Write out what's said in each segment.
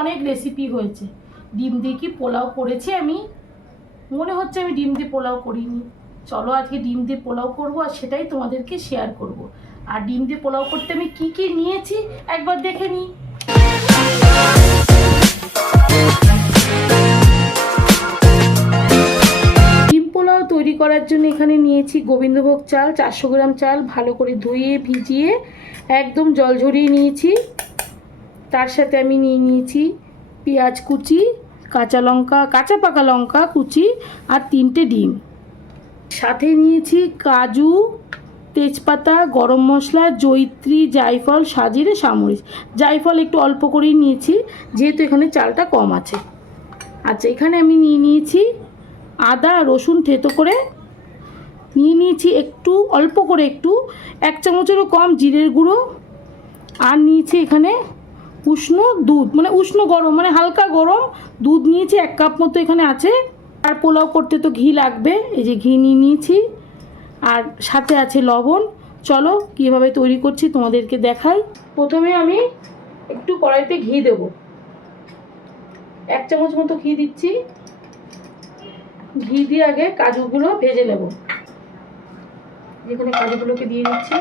অনেক রেসিপি হয়েছে। ডিম দিয়ে কি পোলাও করেছি আমি? মনে হচ্ছে আমি ডিম দিয়ে পোলাও করিনি। চলো আজকে ডিম দিয়ে পোলাও করবো, আর সেটাই তোমাদেরকে শেয়ার করব। আর ডিম দিয়ে পোলাও করতে আমি কি কি নিয়েছি একবার দেখে নিই। ডিম পোলাও তৈরি করার জন্য এখানে নিয়েছি গোবিন্দভোগ চাল, 400 গ্রাম চাল ভালো করে ধুয়ে ভিজিয়ে একদম জল ঝরিয়ে নিয়েছি। তার সাথে আমি নিয়ে নিয়েছি পেঁয়াজ কুচি, কাঁচা লঙ্কা, কাঁচা পাকা লঙ্কা কুচি আর 3টে ডিম। সাথে নিয়েছি কাজু, তেজপাতা, গরম মশলা, জয়িত্রী, জায়ফল, সাজিরে, সামরিচ। জায়ফল একটু অল্প করেই নিয়েছি যেহেতু এখানে চালটা কম আছে। আচ্ছা, এখানে আমি নিয়ে নিয়েছি আদা রসুন থেতো করে নিয়ে নিয়েছি, একটু অল্প করে একটু 1 চামচেরও কম জিরের গুঁড়ো। আর নিয়েছি এখানে উষ্ণ দুধ, মানে উষ্ণ গরম, মানে হালকা গরম দুধ নিয়েছি 1 কাপ মতো এখানে আছে। আর পোলাও করতে তো ঘি লাগবে, এই যে ঘি নিয়ে নিয়েছি। আর সাথে আছে লবণ। চলো কীভাবে তৈরি করছি তোমাদেরকে দেখাই। প্রথমে আমি একটু কড়াইতে ঘি দেব, 1 চামচ মতো ঘি দিচ্ছি। ঘি দিয়ে আগে কাজুগুলো ভেজে নেব। যেখানে কাজুগুলোকে দিয়ে দিচ্ছি,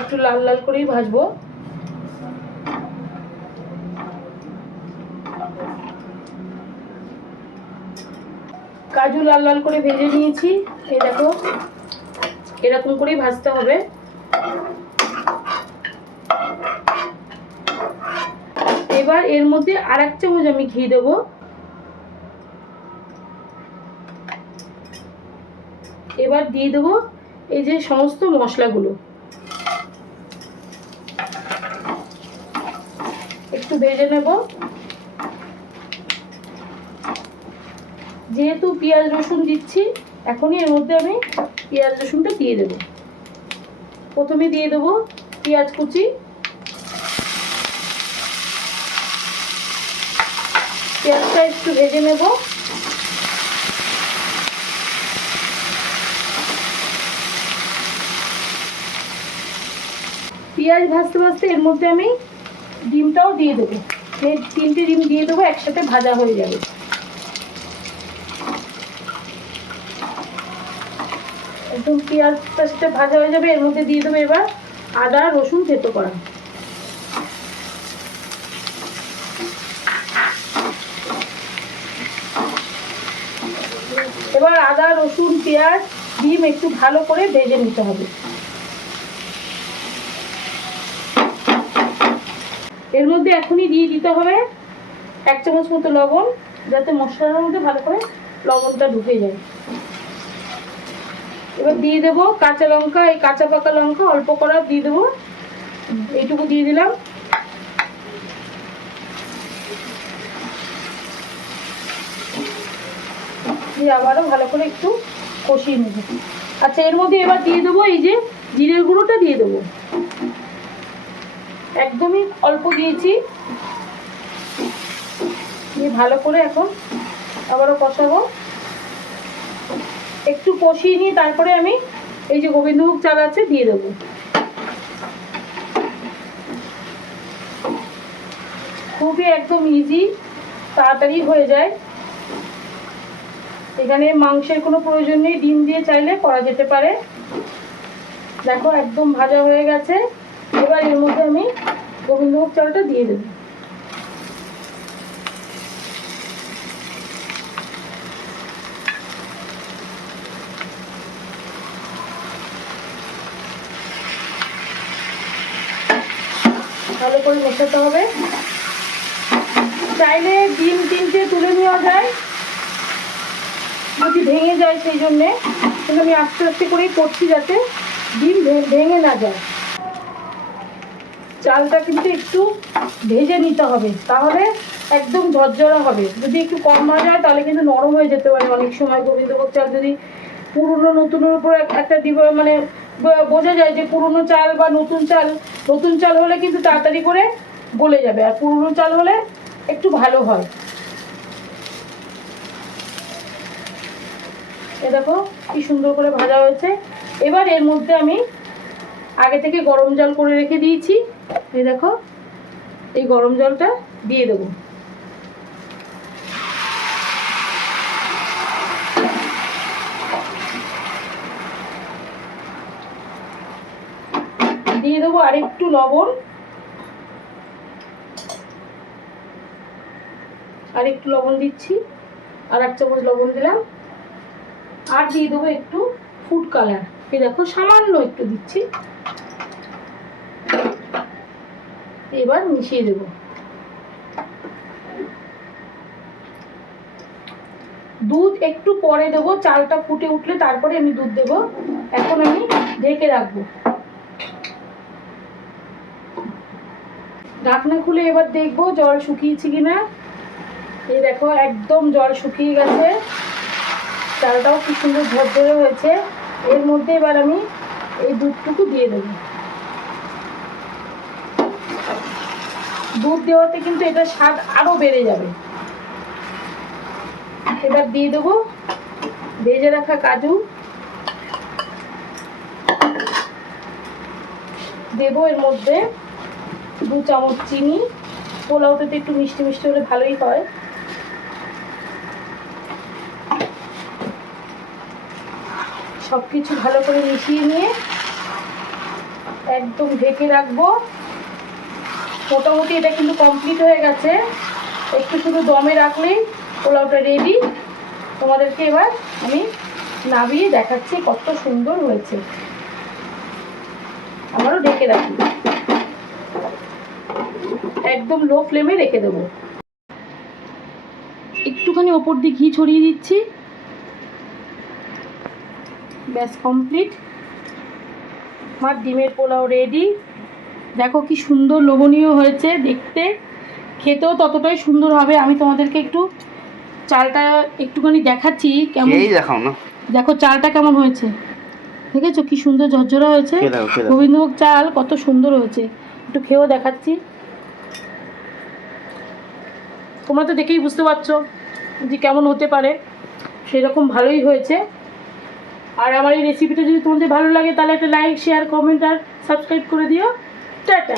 একটু লাল লাল করেই ভাজবো। কাজু লাল লাল করে ভেজে নিয়েছি, এই দেখো এরকম করেই ভাজতে হবে। এবার এর মধ্যে আর 1 চামচ আমি ঘি দেব। এবার দিয়ে দেব এই যে সমস্ত মশলাগুলো, একটু ভেজে নেব। যেহেতু পেঁয়াজ রসুন দিচ্ছি, এখনই এর মধ্যে আমি পেঁয়াজ রসুনটা দিয়ে দেব। প্রথমে দিয়ে দেব পেঁয়াজ কুচি। পেঁয়াজটা একটু ভেজে নেব। পেঁয়াজ ভাজতে ভাজতে এর মধ্যে আমি ডিমটাও দিয়ে দেবো। 3টে ডিম দিয়ে দেবো, একসাথে ভাজা হয়ে যাবে। একদম পেঁয়াজটার সাথে ভাজা হয়ে যাবে। এর মধ্যে দিয়ে দেবো এবার আদা রসুন থেতো করা। এবার আদা রসুন পেঁয়াজ ডিম একটু ভালো করে ভেজে নিতে হবে। এর মধ্যে এখনই দিয়ে দিতে হবে 1 চামচ মতো লবণ, যাতে মশলার মধ্যে ভালো করে লবণটা ঢুকে যায়। এবার দিয়ে দেবো কাঁচা লঙ্কা, এই কাঁচা পাকা লঙ্কা অল্প করা দিয়ে দেবো, এইটুকু দিয়ে দিলাম। দিয়ে আবারও ভালো করে একটু কষিয়ে নেব। আচ্ছা, এর মধ্যে এবার দিয়ে দেবো এই যে জিরের গুঁড়োটা দিয়ে দেবো, একদমই অল্প দিয়েছি। দিয়ে ভালো করে এখন আবারও কষাবো। একটু কষিয়ে নিয়ে তারপরে আমি এই যে গোবিন্দভোগ চাল আছে দিয়ে দেবো। খুবই একদম ইজি, তাড়াতাড়ি হয়ে যায়। এখানে মাংসের কোনো প্রয়োজন নেই, ডিম দিয়ে চাইলে করা যেতে পারে। দেখো একদম ভাজা হয়ে গেছে। এবার এর মধ্যে আমি গোবিন্দভোগ চালটা দিয়ে দেবো। ভালো করে মেশাতে হবে। চাইলে ডিম 3টে তুলে নেওয়া যায় যদি ভেঙে যায়, সেই জন্যে। কিন্তু আমি আস্তে আস্তে করেই করছি যাতে ডিম ভেঙে না যায়। চালটা কিন্তু একটু ভেজে নিতে হবে, তাহলে একদম ঝরঝরা হবে। যদি একটু কম ভাজা হয় তাহলে কিন্তু নরম হয়ে যেতে পারে অনেক সময়। গোবিন্দভোগ চাল যদি পুরনো নতুনের উপর একটা মানে বোঝা যায় যে পুরনো চাল বা নতুন চাল। নতুন চাল হলে কিন্তু তাড়াতাড়ি করে গলে যাবে, আর পুরনো চাল হলে একটু ভালো হয়। এ দেখো কি সুন্দর করে ভাজা হয়েছে। এবার এর মধ্যে আমি আগে থেকে গরম জল করে রেখে দিয়েছি, এই দেখো এই গরম জলটা দিয়ে দেবো। দিয়ে দেবো আর একটু লবণ, আর একটু লবণ দিচ্ছি, আর 1 চামচ লবণ দিলাম। আর দিয়ে দেবো একটু ফুড কালার, এই দেখো সামান্য একটু দিচ্ছি। এবার মিশিয়ে দেবো। দুধ একটু পরে দেবো, চালটা ফুটে উঠলে তারপরে আমি দুধ দেবো। এখন আমি ঢেকে রাখবো। ঢাকনা খুলে এবার দেখবো জল শুকিয়েছে কিনা। এই দেখো একদম জল শুকিয়ে গেছে, চালটাও কি সুন্দর ঝরঝরে হয়েছে। এর মধ্যে এবার আমি এই দুধটুকু দিয়ে দেবো। দুধ দেওয়াতে কিন্তু এটা স্বাদ আরো বেড়ে যাবে। এবার দিয়ে দেবো ভেজে রাখা কাজু, দেবো এর মধ্যে 2 চামচ চিনি। পোলাওটাতে একটু মিষ্টি মিষ্টি হলে ভালোই হয়। সব কিছু ভালো করে মিশিয়ে নিয়ে একদম ঢেকে রাখবো। মোটামুটি এটা কিন্তু কমপ্লিট হয়ে গেছে, একটু শুধু দমে রাখলেই পোলাওটা রেডি। তোমাদেরকে এবার আমি নামিয়ে দেখাচ্ছি কত সুন্দর হয়েছে। আবারও ঢেকে রাখি, একদম লো ফ্লেমে রেখে দেবো। একটুখানি ওপর দিয়ে ঘি ছড়িয়ে দিচ্ছি, ব্যাস কমপ্লিট। আমার ডিমের পোলাও রেডি। দেখো কি সুন্দর লোভনীয় হয়েছে দেখতে, খেতেও ততটাই সুন্দর হবে। আমি তোমাদেরকে একটু চালটা একটুখানি দেখাচ্ছি কেমন, দেখাও না। দেখো চালটা কেমন হয়েছে, দেখেছো কি সুন্দর ঝরঝরা হয়েছে। গোবিন্দভোগ চাল কত সুন্দর হয়েছে, একটু খেয়েও দেখাচ্ছি। তোমরা তো দেখেই বুঝতে পারছো যে কেমন হতে পারে, সেরকম ভালোই হয়েছে। আর আমার এই রেসিপিটা যদি তোমাদের ভালো লাগে তাহলে একটা লাইক, শেয়ার, কমেন্ট আর সাবস্ক্রাইব করে দিও। টাটা।